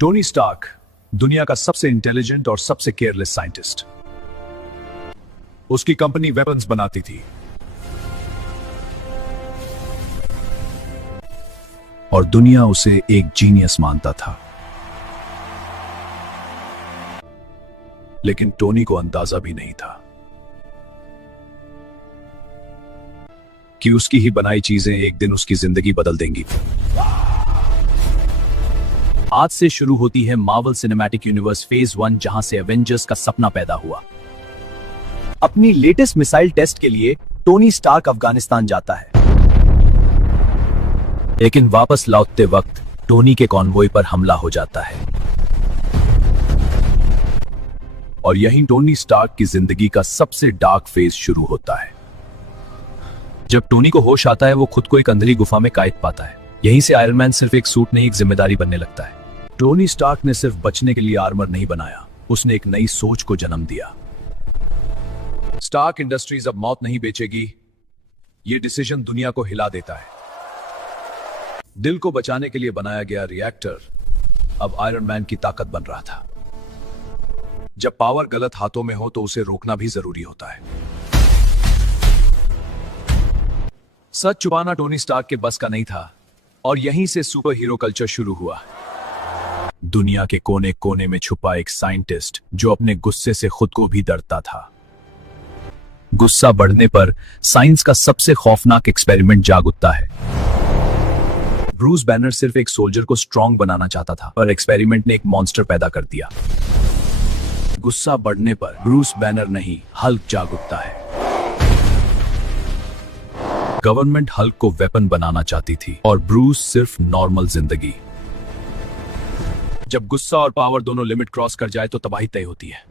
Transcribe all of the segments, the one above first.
Tony Stark दुनिया का सबसे इंटेलिजेंट और सबसे केयरलेस साइंटिस्ट। उसकी कंपनी वेपन्स बनाती थी और दुनिया उसे एक जीनियस मानता था। लेकिन टोनी को अंदाजा भी नहीं था कि उसकी ही बनाई चीजें एक दिन उसकी जिंदगी बदल देंगी। आज से शुरू होती है मार्वल सिनेमैटिक यूनिवर्स फेज 1, जहां से एवेंजर्स का सपना पैदा हुआ। अपनी लेटेस्ट मिसाइल टेस्ट के लिए टोनी स्टार्क अफगानिस्तान जाता है, लेकिन वापस लौटते वक्त टोनी के कॉन्वॉय पर हमला हो जाता है और यहीं टोनी स्टार्क की जिंदगी का सबसे डार्क फेज शुरू होता है। जब टोनी को होश आता है, वो खुद को एक अंधेरी गुफा में कैद पाता है। यहीं से आयरन मैन सिर्फ एक सूट नहीं, एक जिम्मेदारी बनने लगता है। टोनी स्टार्क ने सिर्फ बचने के लिए आर्मर नहीं बनाया, उसने एक नई सोच को जन्म दिया। स्टार्क इंडस्ट्रीज अब मौत नहीं बेचेगी, यह डिसीजन दुनिया को हिला देता है। दिल को बचाने के लिए बनाया गया रिएक्टर अब आयरन मैन की ताकत बन रहा था। जब पावर गलत हाथों में हो तो उसे रोकना भी जरूरी होता है। सच छुपाना टोनी स्टार्क के बस का नहीं था और यहीं से सुपर हीरो कल्चर शुरू हुआ। दुनिया के कोने कोने में छुपा एक साइंटिस्ट जो अपने गुस्से से खुद को भी डरता था। गुस्सा बढ़ने पर साइंस का सबसे खौफनाक एक्सपेरिमेंट जाग उठता है। ब्रूस बैनर सिर्फ एक सोल्जर को स्ट्रॉन्ग बनाना चाहता था, पर एक्सपेरिमेंट ने एक मॉन्स्टर पैदा कर दिया। गुस्सा बढ़ने पर ब्रूस बैनर नहीं, हल्क जाग उठता है। गवर्नमेंट हल्क को वेपन बनाना चाहती थी और ब्रूस सिर्फ नॉर्मल जिंदगी। जब गुस्सा और पावर दोनों लिमिट क्रॉस कर जाए तो तबाही तय होती है।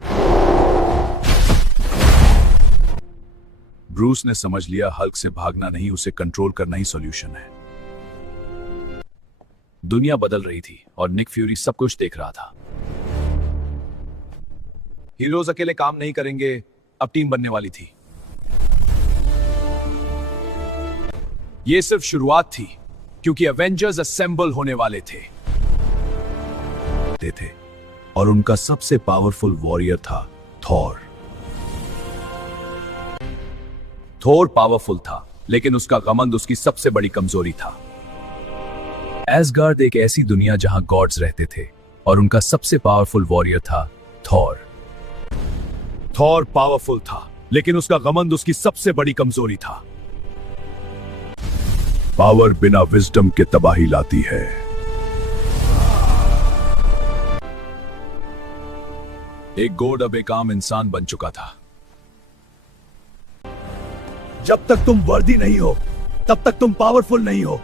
ब्रूस ने समझ लिया हल्क से भागना नहीं, उसे कंट्रोल करना ही सॉल्यूशन है। दुनिया बदल रही थी और निक फ्यूरी सब कुछ देख रहा था। हीरोज अकेले काम नहीं करेंगे, अब टीम बनने वाली थी। यह सिर्फ शुरुआत थी, क्योंकि एवेंजर्स असेंबल होने वाले थे और उनका सबसे पावरफुल वॉरियर था थॉर। थॉर पावरफुल था, लेकिन उसका घमंड उसकी सबसे बड़ी कमजोरी था। एसगार्ड एक ऐसी दुनिया जहां गॉड्स रहते थे और उनका सबसे पावरफुल वॉरियर था थॉर। थॉर पावरफुल था, लेकिन उसका घमंड उसकी सबसे बड़ी कमजोरी था। पावर बिना विजडम के तबाही लाती है। एक गॉड अब एक आम इंसान बन चुका था। जब तक तुम वर्दी नहीं हो, तब तक तुम पावरफुल नहीं हो।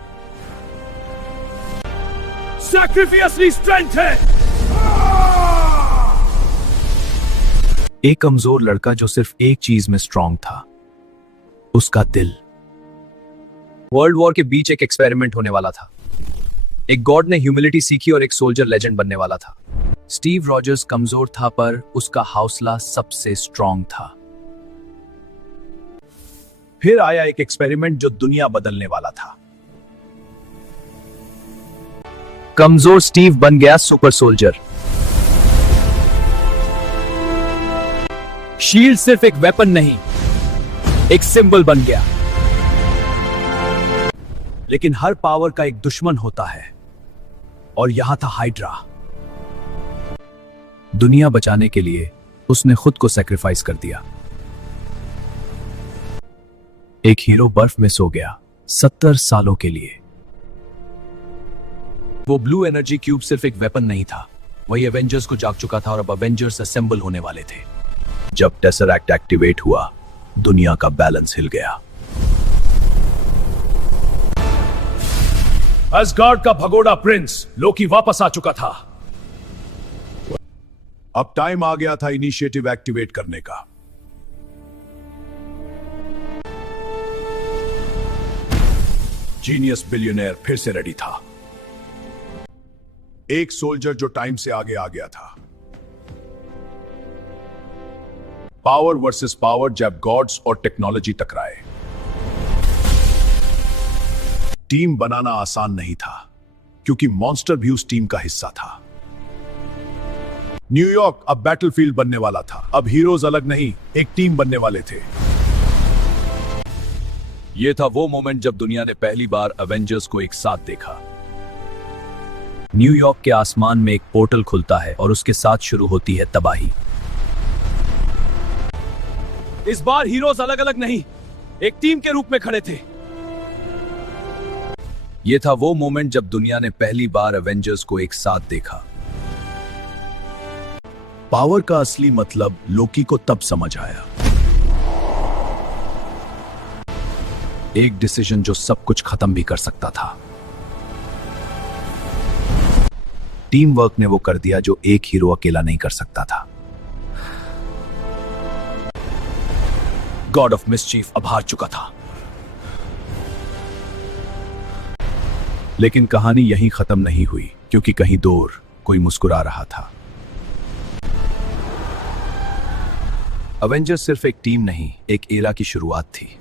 सैक्रिफिसली स्ट्रेंथ है। एक कमजोर लड़का जो सिर्फ एक चीज में स्ट्रांग था, उसका दिल। वर्ल्ड वॉर के बीच एक एक्सपेरिमेंट होने वाला था। एक गॉड ने ह्यूमिलिटी सीखी और एक सोल्जर लेजेंड बनने वाला था। स्टीव रॉजर्स कमजोर था, पर उसका हौसला सबसे स्ट्रांग था। फिर आया एक एक्सपेरिमेंट जो दुनिया बदलने वाला था। कमजोर स्टीव बन गया सुपर सोल्जर। शील्ड सिर्फ एक वेपन नहीं, एक सिंबल बन गया। लेकिन हर पावर का एक दुश्मन होता है, और यहां था हाइड्रा। दुनिया बचाने के लिए उसने खुद को सैक्रिफाइस कर दिया। एक हीरो बर्फ में सो गया 70 सालों के लिए। वो ब्लू एनर्जी क्यूब सिर्फ एक वेपन नहीं था, वही एवेंजर्स को जाग चुका था और अब एवेंजर्स असेंबल होने वाले थे। जब टेसरैक्ट एक्टिवेट हुआ, दुनिया का बैलेंस हिल गया। असगार्ड का भगोड़ा प्रिंस लोकी वापस आ चुका था। अब टाइम आ गया था इनिशिएटिव एक्टिवेट करने का। जीनियस बिलियनर फिर से रेडी था। एक सोल्जर जो टाइम से आगे आ गया था। पावर वर्सेस पावर, जब गॉड्स और टेक्नोलॉजी टकराए। टीम बनाना आसान नहीं था, क्योंकि मॉन्स्टर भी उस टीम का हिस्सा था। न्यूयॉर्क अब बैटलफील्ड बनने वाला था। अब हीरोज अलग नहीं, एक टीम बनने वाले थे। यह था वो मोमेंट जब दुनिया ने पहली बार अवेंजर्स को एक साथ देखा। न्यूयॉर्क के आसमान में एक पोर्टल खुलता है और उसके साथ शुरू होती है तबाही। इस बार हीरोज अलग अलग नहीं, एक टीम के रूप में खड़े थे। यह था वो मोमेंट जब दुनिया ने पहली बार एवेंजर्स को एक साथ देखा। पावर का असली मतलब लोकी को तब समझ आया। एक डिसीजन जो सब कुछ खत्म भी कर सकता था। टीम वर्क ने वो कर दिया जो एक हीरो अकेला नहीं कर सकता था। गॉड ऑफ मिसचीफ अब हार चुका था। लेकिन कहानी यहीं खत्म नहीं हुई, क्योंकि कहीं दूर कोई मुस्कुरा रहा था। अवेंजर्स सिर्फ एक टीम नहीं, एक एरा की शुरुआत थी।